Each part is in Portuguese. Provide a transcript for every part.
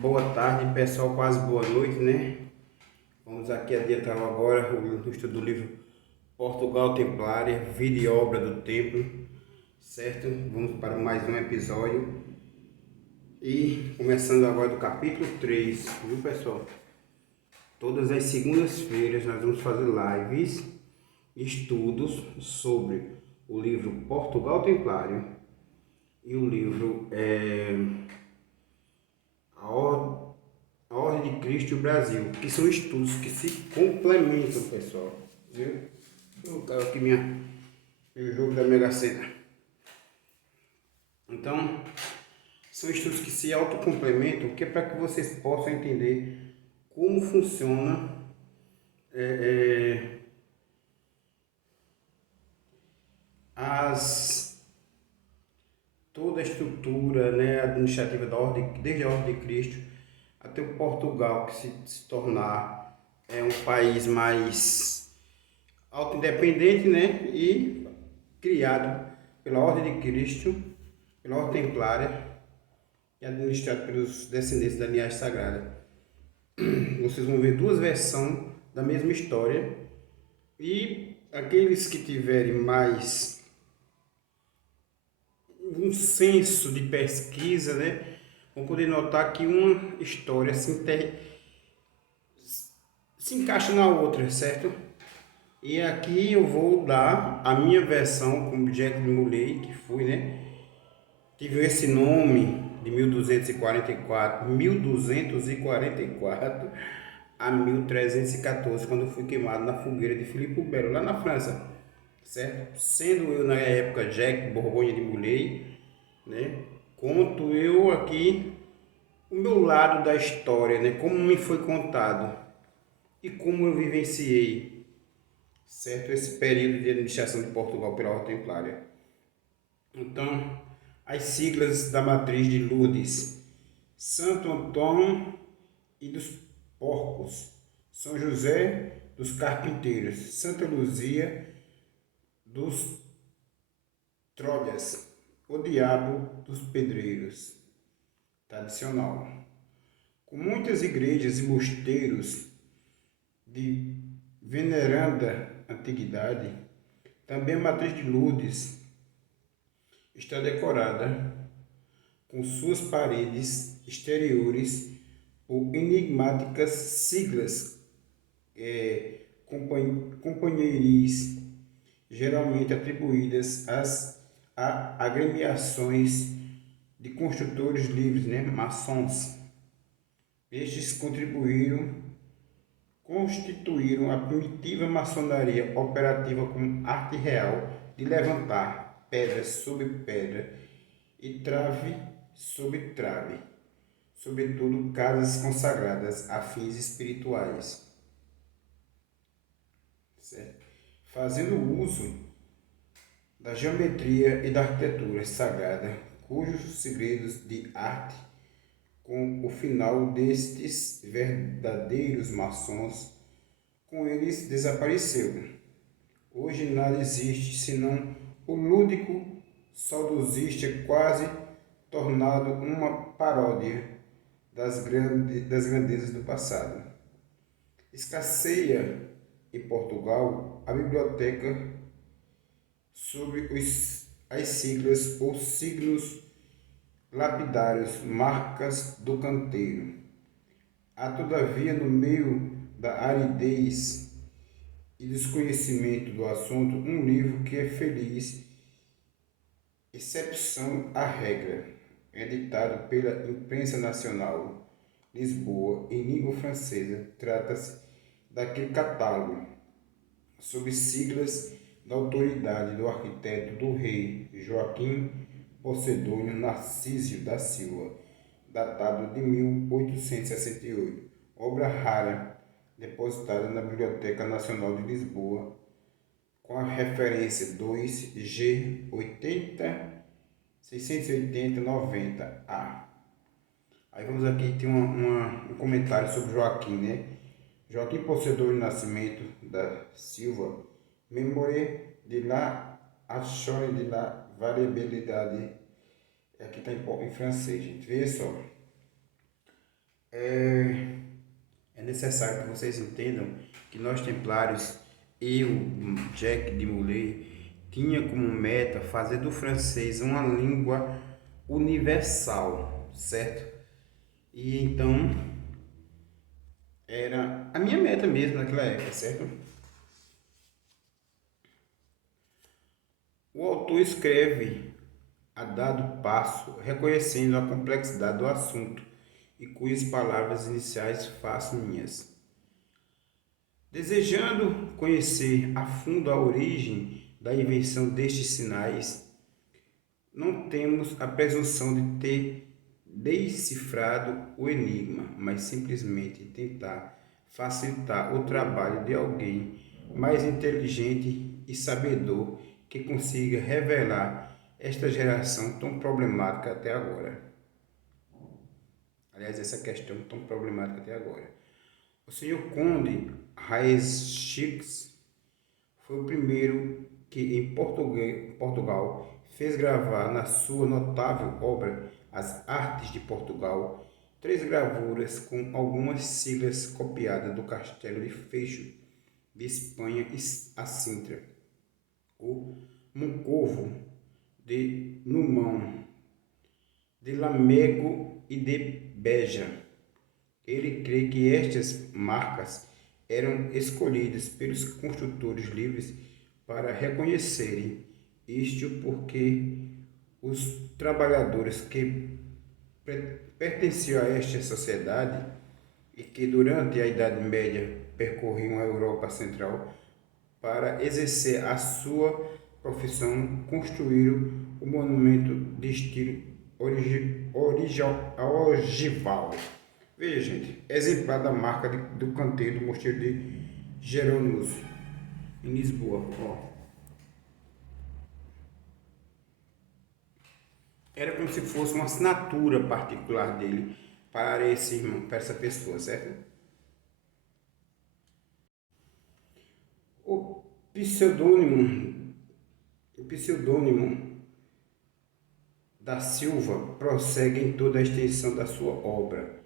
Boa tarde, pessoal, quase boa noite, né? Vamos aqui adiantar agora o estudo do livro Portugal Templária, Vida e Obra do Templo, certo? Vamos para mais um episódio e começando agora do capítulo 3, viu, pessoal? Todas as segundas-feiras nós vamos fazer lives, estudos sobre o livro Portugal Templário e o livro A Ordem de Cristo e o Brasil, que são estudos que se complementam, pessoal. Viu? Eu coloco aqui meu jogo da Mega Sena. Então, são estudos que se autocomplementam, que é para que vocês possam entender como funciona é, as toda a estrutura, né, administrativa da ordem, desde a Ordem de Cristo até o Portugal, que se tornar um país mais auto-independente, né, e criado pela Ordem de Cristo, pela Ordem Templária e administrado pelos descendentes da linhagem sagrada. Vocês vão ver duas versões da mesma história e aqueles que tiverem mais um senso de pesquisa, né, vão poder notar que uma história se encaixa na outra, certo? E aqui eu vou dar a minha versão como Jack de Molay, que foi, né? Tive esse nome de 1244 a 1314, quando eu fui queimado na fogueira de Filipe Belo, lá na França, certo? Sendo eu na época Jack Borgonha de Molay, né? Conto eu aqui o meu lado da história, né? Como me foi contado e como eu vivenciei, certo? Esse período de administração de Portugal pela Ordem Templária. Então, as siglas da matriz de Lourdes: Santo Antônio e dos Porcos, São José dos Carpinteiros, Santa Luzia dos Trolhas, o Diabo dos Pedreiros. Tradicional. Com muitas igrejas e mosteiros de veneranda antiguidade, também a matriz de Lourdes está decorada com suas paredes exteriores por enigmáticas siglas companheiris, geralmente atribuídas a agremiações de construtores livres, né, maçons. Estes constituíram a primitiva maçonaria operativa como arte real de levantar pedra sobre pedra e trave sobre trave, sobretudo casas consagradas a fins espirituais, certo? Fazendo uso da geometria e da arquitetura sagrada, cujos segredos de arte, com o final destes verdadeiros maçons, com eles desapareceu. Hoje nada existe senão o lúdico saudosista quase tornado uma paródia das grandezas do passado. Escasseia em Portugal a biblioteca sobre as siglas ou signos lapidários, marcas do canteiro. Há todavia no meio da aridez e desconhecimento do assunto um livro que é feliz exceção à regra, editado pela Imprensa Nacional, Lisboa, em língua francesa. Trata-se daquele catálogo, sob siglas da autoridade do arquiteto do rei Joaquim Pocedônio Narcísio da Silva, datado de 1868, obra rara, depositada na Biblioteca Nacional de Lisboa, com a referência 2G68090A. Aí vamos aqui, tem um comentário sobre Joaquim, né? Joaquim Pocedônio Nascimento da Silva, memória de la ação de la variabilidade. Aqui está em francês, gente. Veja só. necessário que vocês entendam que nós templários, eu, Jack de Molay, tinha como meta fazer do francês uma língua universal, certo? E então era a minha meta mesmo naquela época, certo? O autor escreve a dado passo, reconhecendo a complexidade do assunto e cujas palavras iniciais faço minhas. Desejando conhecer a fundo a origem da invenção destes sinais, não temos a presunção de ter decifrado o enigma, mas simplesmente tentar facilitar o trabalho de alguém mais inteligente e sabedor que consiga revelar esta geração tão problemática até agora. Aliás, essa questão tão problemática até agora. O senhor Conde Reis foi o primeiro que em Portugal fez gravar na sua notável obra As Artes de Portugal 3 gravuras com algumas siglas copiadas do Castelo de Fecho de Espanha a Sintra, o Moncorvo de Numão, de Lamego e de Beja. Ele crê que estas marcas eram escolhidas pelos construtores livres para reconhecerem isto porque os trabalhadores que pertenciam a esta sociedade e que durante a Idade Média percorriam a Europa Central para exercer a sua profissão, construíram o monumento de estilo ogival. Veja, gente, exemplar da marca do canteiro do Mosteiro de Jerônimos, em Lisboa. Ó. Era como se fosse uma assinatura particular dele para esse irmão, para essa pessoa, certo? O pseudônimo da Silva prossegue em toda a extensão da sua obra.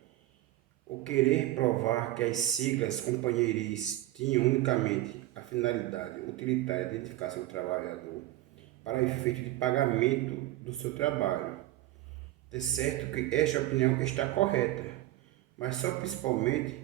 O querer provar que as siglas companheiris tinham unicamente a finalidade utilitária de identificação do trabalhador para efeito de pagamento do seu trabalho. De certo que esta opinião está correta, mas só principalmente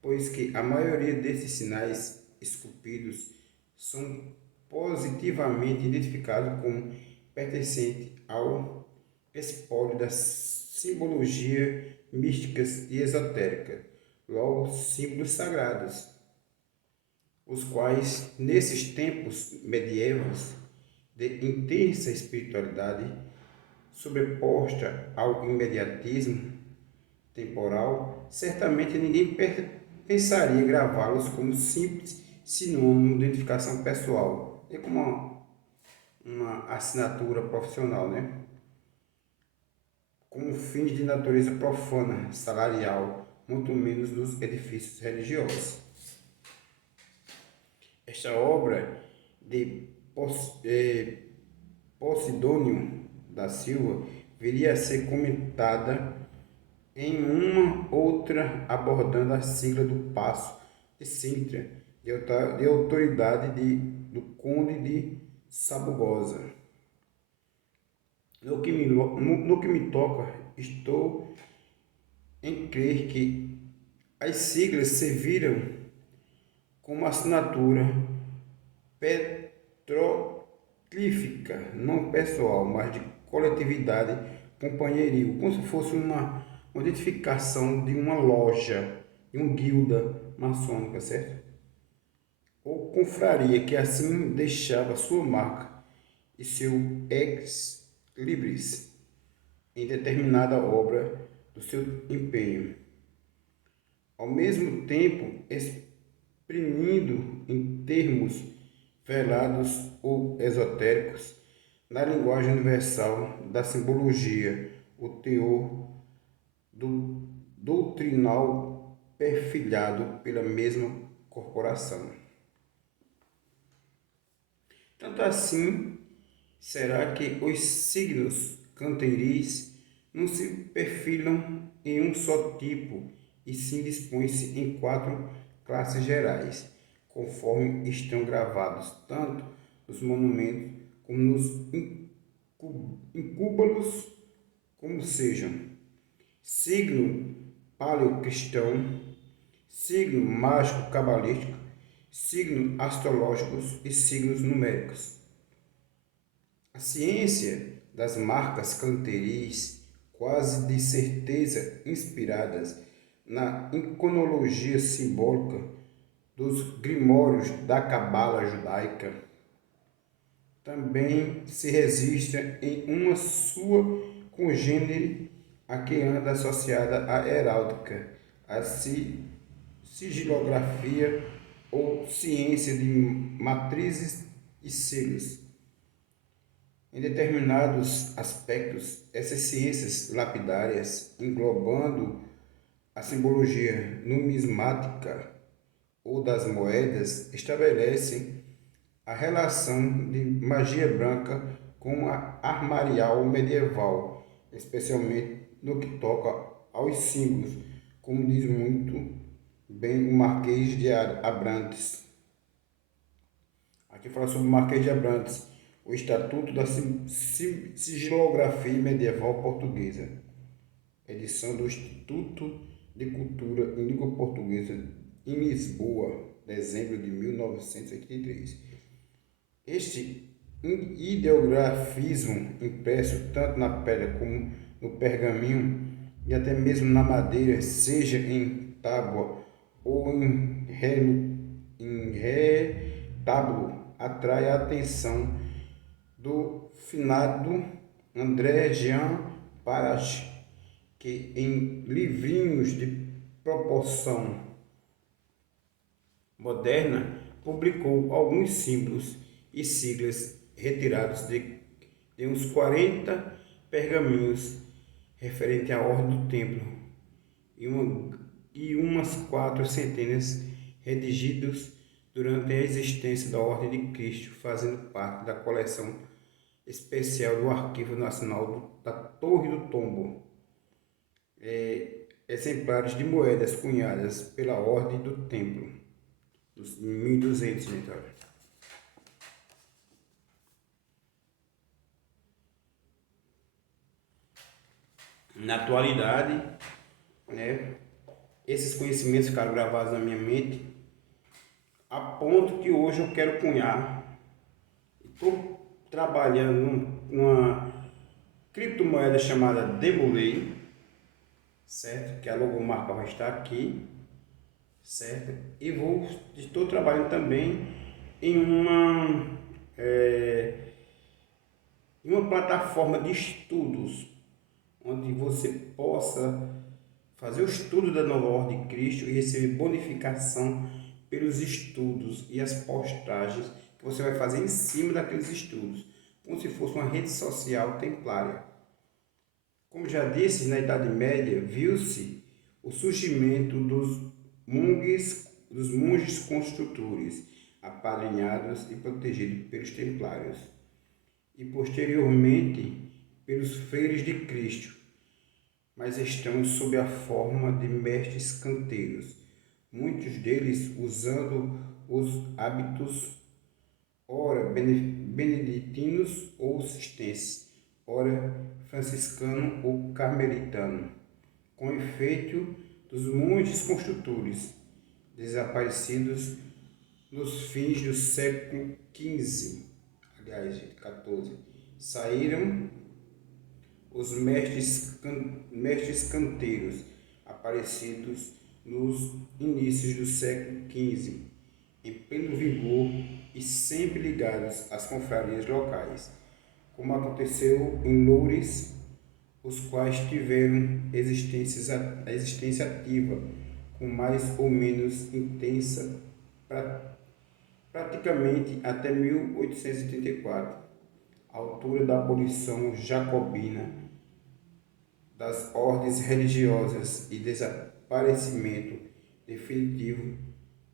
pois que a maioria desses sinais esculpidos são positivamente identificados como pertencentes ao espólio da simbologia místicas e esotérica, logo símbolos sagrados, os quais, nesses tempos medievais de intensa espiritualidade, sobreposta ao imediatismo temporal, certamente ninguém pensaria gravá-los como simples sinônimo de identificação pessoal, é como uma assinatura profissional, né? Com fins de natureza profana, salarial, muito menos nos edifícios religiosos. Esta obra de Posidônio da Silva viria a ser comentada em uma outra abordando a sigla do Paço de Sintra, de autoridade do Conde de Sabugosa. No que me toca, estou em crer que as siglas serviram como assinatura petroglífica, não pessoal, mas de coletividade companheiril, como se fosse uma identificação de uma loja, de uma guilda maçônica, certo? Ou confraria que assim deixava sua marca e seu ex-libris em determinada obra do seu empenho, ao mesmo tempo exprimindo em termos velados ou esotéricos, na linguagem universal da simbologia, o teor do doutrinal perfilhado pela mesma corporação. Tanto assim, será que os signos canteiris não se perfilam em um só tipo e sim dispõe-se em 4 classes gerais, conforme estão gravados tanto nos monumentos como nos incúbulos, como sejam signo paleocristão, signo mágico cabalístico, signos astrológicos e signos numéricos. A ciência das marcas canteris, quase de certeza inspiradas na iconologia simbólica dos grimórios da cabala judaica, também se registra em uma sua congênere a que anda associada a heráldica, a sigilografia ou ciência de matrizes e selos. Em determinados aspectos, essas ciências lapidárias, englobando a simbologia numismática ou das moedas, estabelecem a relação de magia branca com a armarial medieval, especialmente no que toca aos símbolos, como diz muito bem o Marquês de Abrantes. Aqui fala sobre o Marquês de Abrantes, o Estatuto da Sigilografia Medieval Portuguesa, edição do Instituto de Cultura em Língua Portuguesa em Lisboa, dezembro de 1983. Este ideografismo, impresso tanto na pedra como no pergaminho e até mesmo na madeira, seja em tábua ou em retábulo, atrai a atenção do finado André Jean Parache, que em livrinhos de proporção moderna publicou alguns símbolos e siglas retirados de uns 40 pergaminhos referente à ordem do templo e umas 4 centenas redigidos durante a existência da Ordem de Cristo, fazendo parte da coleção especial do Arquivo Nacional da Torre do Tombo. Exemplares de moedas cunhadas pela Ordem do Templo, dos 1200, gente, olha. Na atualidade, né, esses conhecimentos ficaram gravados na minha mente, a ponto que hoje eu quero cunhar. Estou trabalhando numa criptomoeda chamada Demolei, certo? Que a logomarca vai estar aqui, certo? E estou trabalhando também em uma plataforma de estudos, onde você possa fazer o estudo da nova ordem de Cristo e receber bonificação pelos estudos e as postagens que você vai fazer em cima daqueles estudos, como se fosse uma rede social templária. Como já disse, na Idade Média viu-se o surgimento dos monges construtores, apadrinhados e protegidos pelos templários, e posteriormente pelos freires de Cristo, mas estão sob a forma de mestres canteiros, muitos deles usando os hábitos ora beneditinos ou cistenses, ora franciscano ou carmelitano, com efeito dos monges construtores, desaparecidos nos fins do século XV, aliás, XIV, saíram os mestres canteiros, aparecidos nos inícios do século XV, em pleno vigor e sempre ligados às confrarias locais, como aconteceu em Loures, os quais tiveram existência ativa, com mais ou menos intensa, praticamente até 1884, altura da abolição jacobina das ordens religiosas e desaparecimento definitivo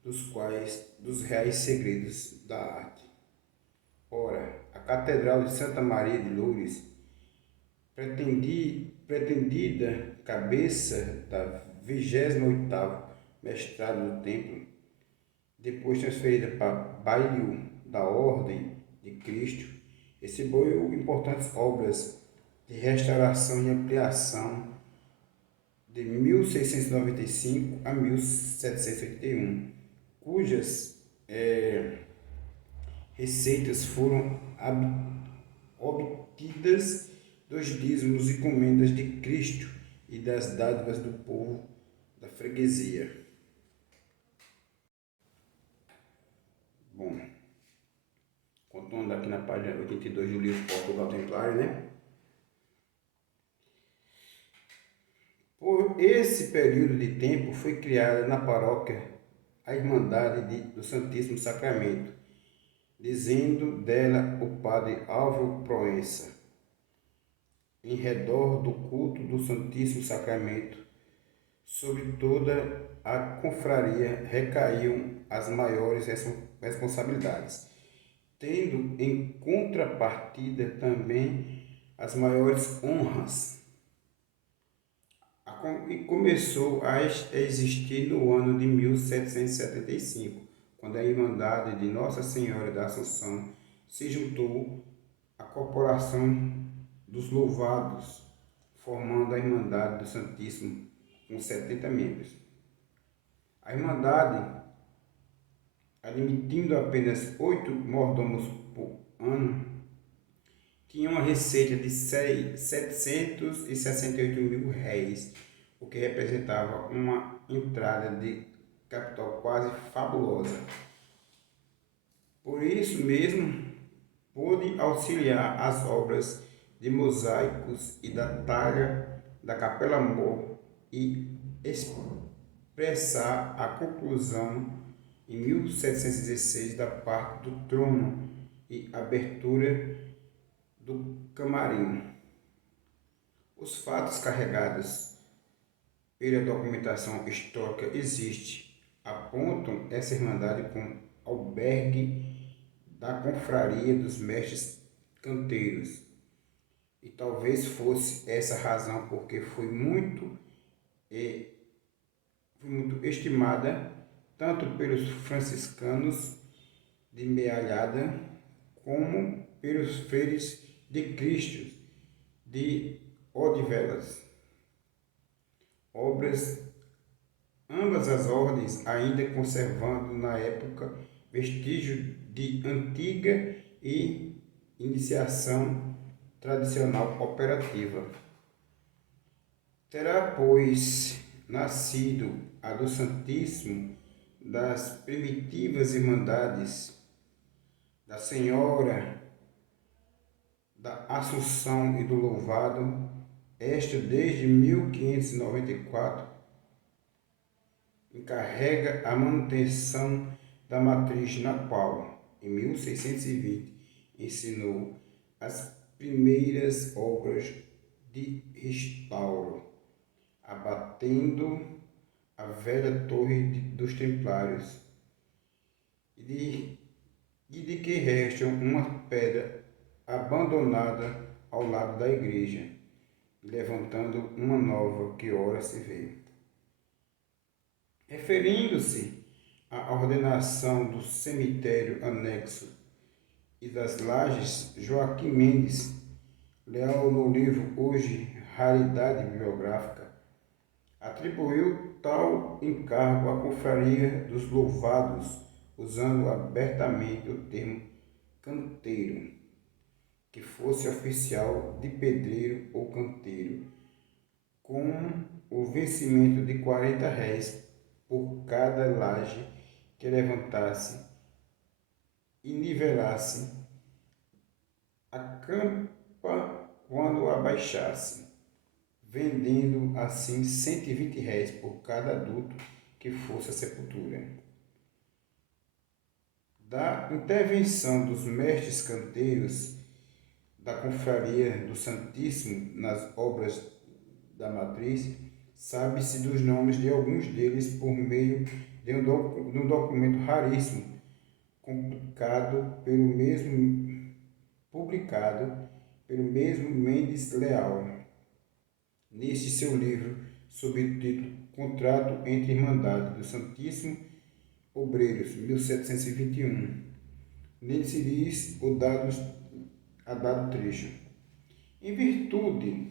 dos reais segredos da arte. Ora, a Catedral de Santa Maria de Loures, pretendida cabeça da 28º mestrado do templo, depois transferida para Baiu da Ordem de Cristo, recebeu importantes obras de restauração e ampliação de 1695 a 1781, cujas receitas foram obtidas dos dízimos e comendas de Cristo e das dádivas do povo da freguesia. Bom, continuando aqui na página 82 do livro Portugal Templário, né? Por esse período de tempo foi criada na paróquia a Irmandade do Santíssimo Sacramento, dizendo dela o padre Álvaro Proença. Em redor do culto do Santíssimo Sacramento, sobre toda a confraria recaíam as maiores responsabilidades, tendo em contrapartida também as maiores honras. E começou a existir no ano de 1775, quando a Irmandade de Nossa Senhora da Assunção se juntou à Corporação dos Louvados, formando a Irmandade do Santíssimo, com 70 membros. A Irmandade, admitindo apenas 8 mordomos por ano, tinha uma receita de 768 mil réis, o que representava uma entrada de capital quase fabulosa. Por isso mesmo, pôde auxiliar as obras de mosaicos e da talha da Capela Mor e expressar a conclusão em 1716 da parte do trono e abertura do camarim. Os fatos carregados pela documentação histórica existe apontam essa irmandade como albergue da confraria dos mestres canteiros, e talvez fosse essa a razão porque foi muito estimada tanto pelos franciscanos de Mealhada como pelos freires de Cristo de Odivelas. Ambas as ordens ainda conservando na época vestígio de antiga e iniciação tradicional operativa. Terá, pois, nascido a do Santíssimo das primitivas Irmandades da Senhora da Assunção e do Louvado, esta desde 1594 encarrega a manutenção da matriz na qual, em 1620, ensinou as primeiras obras de restauro, abatendo a velha torre dos Templários, e de que resta uma pedra abandonada ao lado da igreja, levantando uma nova que ora se vê. Referindo-se à ordenação do cemitério anexo e das lajes, Joaquim Mendes Leal, no livro Hoje Raridade Bibliográfica, atribuiu tal encargo à confraria dos Louvados, usando abertamente o termo canteiro, que fosse oficial de pedreiro ou canteiro, com o vencimento de 40 réis por cada laje que levantasse e nivelasse a campa quando a baixasse, vendendo assim 120 réis por cada adulto que fosse a sepultura. Da intervenção dos mestres canteiros da confraria do Santíssimo nas obras da matriz, sabe-se dos nomes de alguns deles por meio de um documento raríssimo, publicado pelo mesmo Mendes Leal, neste seu livro, sob o título contrato entre Irmandade do Santíssimo Obreiros, 1721. Nele se diz a dado trecho. Em virtude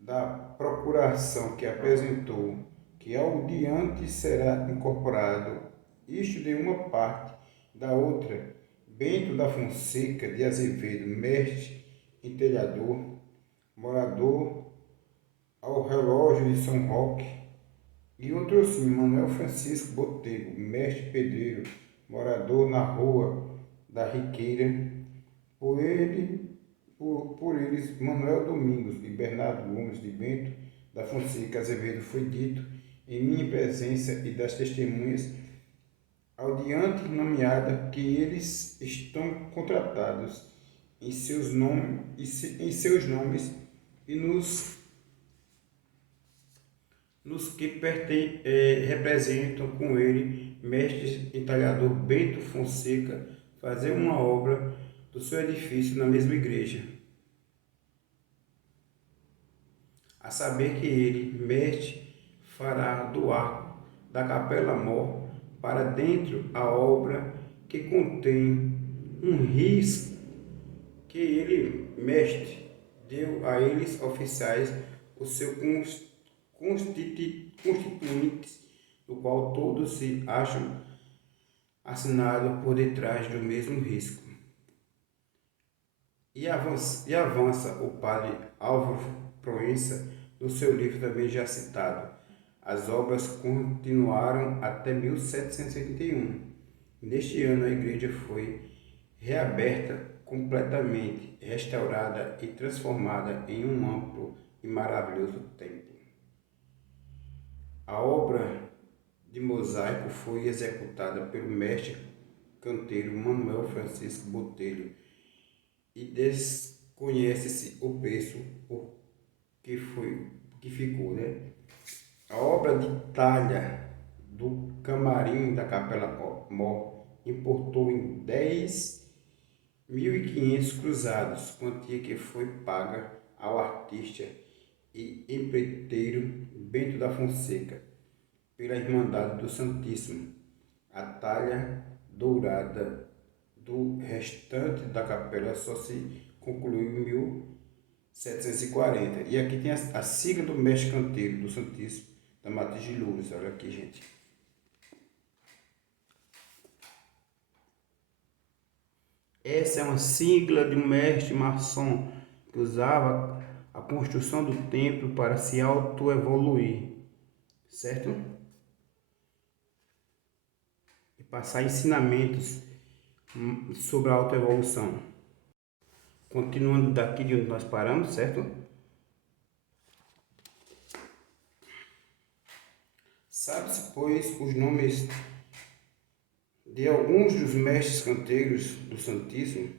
da procuração que apresentou, que ao diante será incorporado, isto de uma parte, da outra, Bento da Fonseca de Azevedo, mestre entelhador, morador ao relógio de São Roque, e outro assim, Manuel Francisco Botego, mestre pedreiro, morador na Rua da Riqueira, por eles, Manuel Domingos e Bernardo Gomes de Bento da Fonseca Azevedo, foi dito em minha presença e das testemunhas ao diante nomeada que eles estão contratados em seus nomes e nos que representam com ele, mestre entalhador Bento Fonseca, fazer uma obra do seu edifício na mesma igreja. A saber que ele, mestre, fará do arco da capela mor para dentro a obra que contém um risco que ele, mestre, deu a eles oficiais o seu constituinte, do qual todos se acham assinados por detrás do mesmo risco. E avança o padre Álvaro Proença no seu livro também já citado. As obras continuaram até 1781. Neste ano a igreja foi reaberta completamente, restaurada e transformada em um amplo e maravilhoso templo. A obra de mosaico foi executada pelo mestre canteiro Manuel Francisco Botelho e desconhece-se o preço por que ficou, né? A obra de talha do camarim da Capela Mor importou em 10.500 cruzados, quantia que foi paga ao artista e empreiteiro Bento da Fonseca pela Irmandade do Santíssimo. A talha dourada do restante da capela só se concluiu em 1740. E aqui tem a sigla do mestre canteiro do Santíssimo da Matriz de Lourdes. Olha aqui, gente. Essa é uma sigla de um mestre maçom que usava a construção do templo para se autoevoluir, certo? E passar ensinamentos sobre a autoevolução. Continuando daqui de onde nós paramos, certo? Sabe-se, pois, os nomes de alguns dos mestres canteiros do Santíssimo,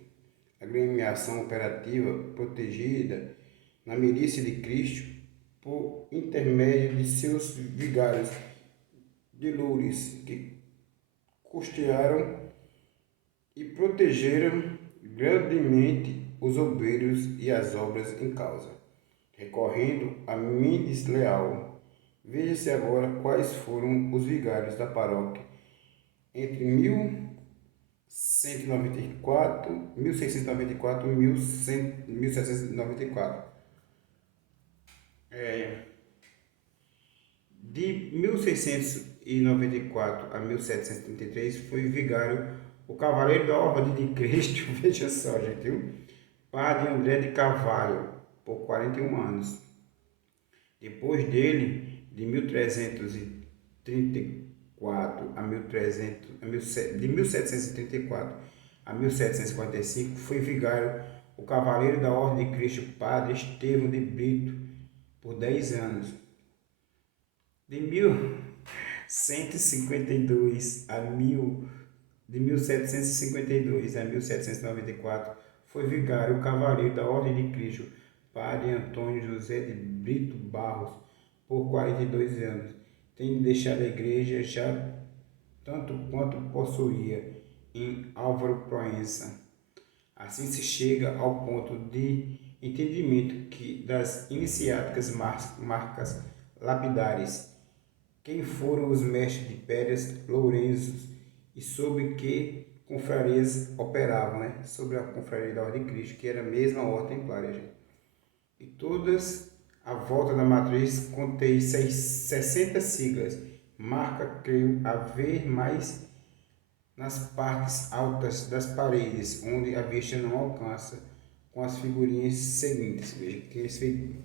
agremiação operativa protegida na milícia de Cristo, por intermédio de seus vigários de Lourdes, que custearam e protegeram grandemente os obreiros e as obras em causa, recorrendo a Mendes Leal. Veja-se agora quais foram os vigários da paróquia entre 1694 e 1794. De 1694 a 1733 foi vigário o Cavaleiro da Ordem de Cristo, veja só, gente, viu? Padre André de Carvalho, por 41 anos. Depois dele, de 1734 a 1745, foi vigário o Cavaleiro da Ordem de Cristo, Padre Estevão de Brito, por 10 anos. De 1752 a 1794, foi vigário o Cavaleiro da Ordem de Cristo, Padre Antônio José de Brito Barros, por 42 anos, tendo deixado a igreja já tanto quanto possuía em Álvaro Proença. Assim se chega ao ponto de entendimento que das iniciáticas marcas lapidares quem foram os mestres de Pérez, Lourenços e sobre que confrarias operavam, né? Sobre a confraria da Ordem de Cristo, que era a mesma ordem templária, gente. E todas à volta da matriz contém 60 siglas. Marca, creio, haver mais nas partes altas das paredes, onde a vista não alcança, com as figurinhas seguintes. Veja que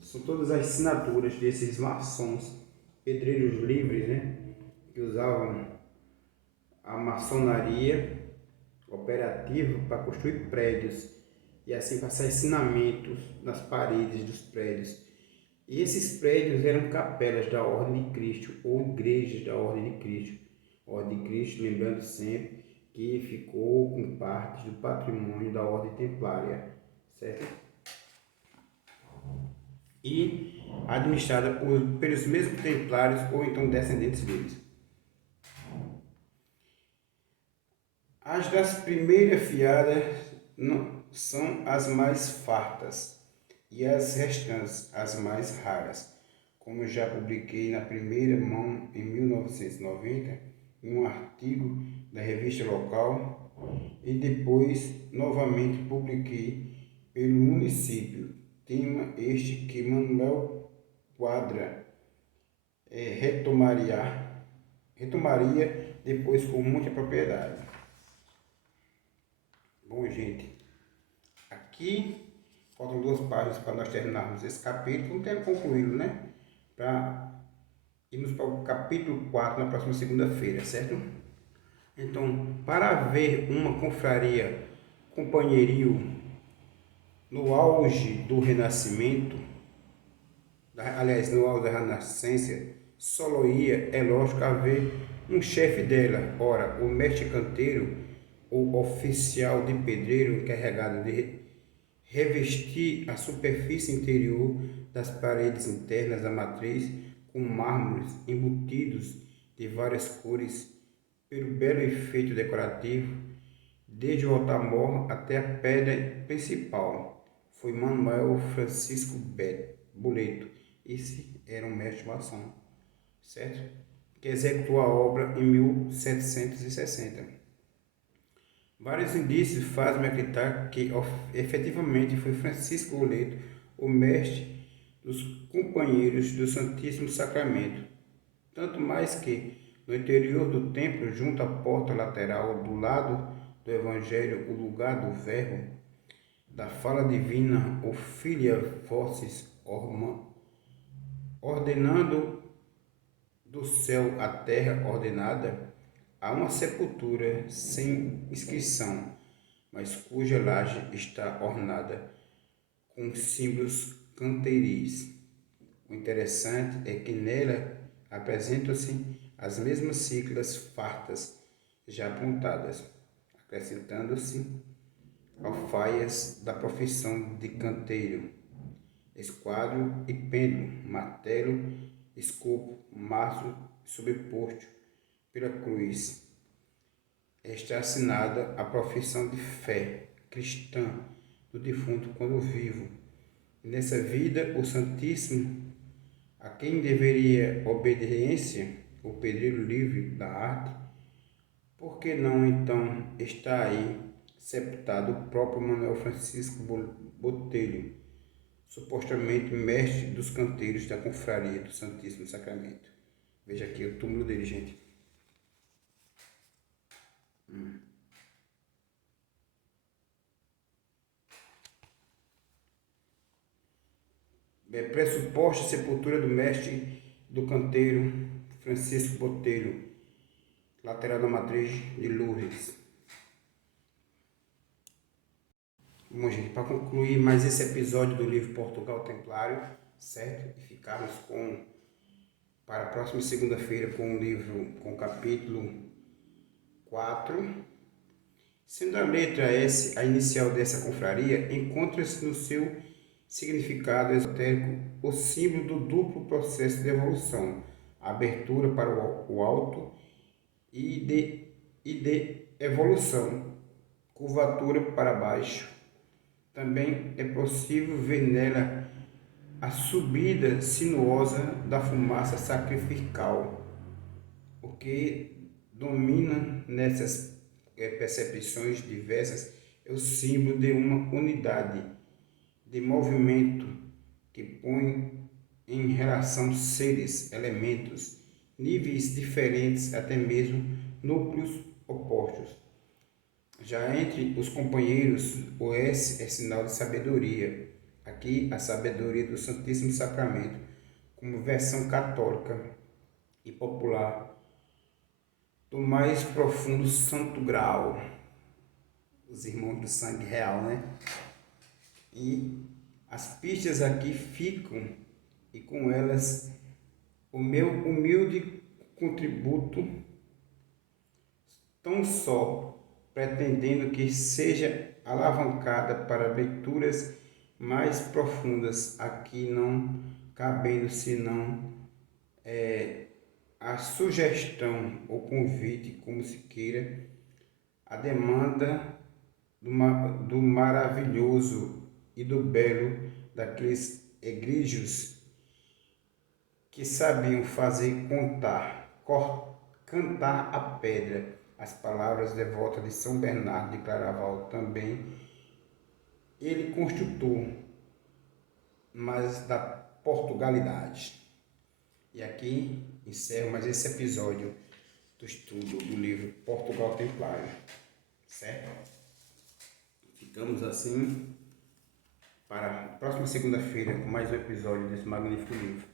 são todas as assinaturas desses maçons, pedreiros livres, né? Que usavam a maçonaria operativa para construir prédios e assim passar ensinamentos nas paredes dos prédios. E esses prédios eram capelas da Ordem de Cristo ou igrejas da Ordem de Cristo. Ordem de Cristo, lembrando sempre que ficou com partes do patrimônio da Ordem Templária, certo? E administrada pelos mesmos templários ou então descendentes deles. As das primeiras fiadas são as mais fartas e as restantes as mais raras. Como já publiquei na primeira mão em 1990, em um artigo da revista local, e depois novamente publiquei pelo município, tema este que Manuel Quadra retomaria depois com muita propriedade. Bom, gente, aqui faltam 2 páginas para nós terminarmos esse capítulo, não temos concluído, né? Para irmos para o capítulo 4 na próxima segunda-feira, certo? Então, para ver uma confraria companheiril no auge do Renascimento, aliás, no auge da Renascença, só ia, é lógico, haver um chefe dela, ora, o mestre canteiro, ou oficial de pedreiro encarregado de revestir a superfície interior das paredes internas da matriz com mármores embutidos de várias cores pelo belo efeito decorativo, desde o altar-mor até a pedra principal. Foi Manuel Francisco Boleto. Esse era um mestre maçom, certo? Que executou a obra em 1760. Vários indícios fazem-me acreditar que efetivamente foi Francisco Boleto o mestre dos companheiros do Santíssimo Sacramento. Tanto mais que, no interior do templo, junto à porta lateral, do lado do Evangelho, o lugar do Verbo, da fala divina, o Filia Vocis ordenando do céu a terra ordenada, há uma sepultura sem inscrição, mas cuja laje está ornada com símbolos canteiris. O interessante é que nela apresentam-se as mesmas siglas fartas já apontadas, acrescentando-se alfaias da profissão de canteiro, esquadro e pêndulo, martelo, escopo, maço sobreposto pela cruz. Está assinada a profissão de fé cristã do defunto quando vivo. Nessa vida, o Santíssimo, a quem deveria obediência, o pedreiro livre da arte, por que não então está aí sepultado o próprio Manuel Francisco Botelho, supostamente mestre dos canteiros da confraria do Santíssimo Sacramento? Veja aqui o túmulo dele, gente. Pressuposta sepultura do mestre do canteiro Francisco Botelho, lateral da matriz de Lourdes. Bom, gente, para concluir mais esse episódio do livro Portugal Templário, certo? E ficarmos para a próxima segunda-feira com o livro, com o capítulo 4. Sendo a letra S a inicial dessa confraria, encontra-se no seu significado esotérico o símbolo do duplo processo de evolução, a abertura para o alto e de evolução, curvatura para baixo. Também é possível ver nela a subida sinuosa da fumaça sacrificial, o que domina nessas percepções diversas é o símbolo de uma unidade de movimento que põe em relação seres, elementos, níveis diferentes, até mesmo núcleos opostos. Já entre os companheiros, o S é sinal de sabedoria. Aqui, a sabedoria do Santíssimo Sacramento, como versão católica e popular do mais profundo Santo Graal, os irmãos do sangue real, né? E as pistas aqui ficam, e com elas o meu humilde contributo, tão só pretendendo que seja alavancada para leituras mais profundas, aqui não cabendo senão a sugestão ou convite, como se queira, a demanda do maravilhoso e do belo daqueles egrégios que sabiam fazer cantar a pedra. As palavras devotas de São Bernardo de Claraval também ele construtor, mas da Portugalidade. E aqui encerro mais esse episódio do estudo do livro Portugal Templário, certo? Ficamos assim para a próxima segunda-feira com mais um episódio desse magnífico livro.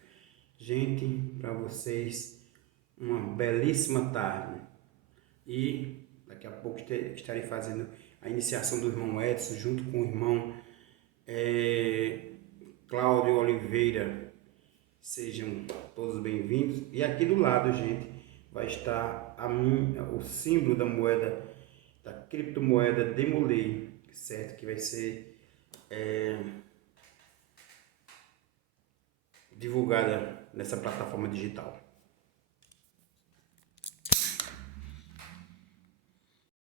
Gente, para vocês uma belíssima tarde e daqui a pouco estarei fazendo a iniciação do irmão Edson junto com o irmão Cláudio Oliveira. Sejam todos bem-vindos. E aqui do lado, gente, vai estar o símbolo da moeda, da criptomoeda Demolei, certo? Que vai ser divulgada nessa plataforma digital.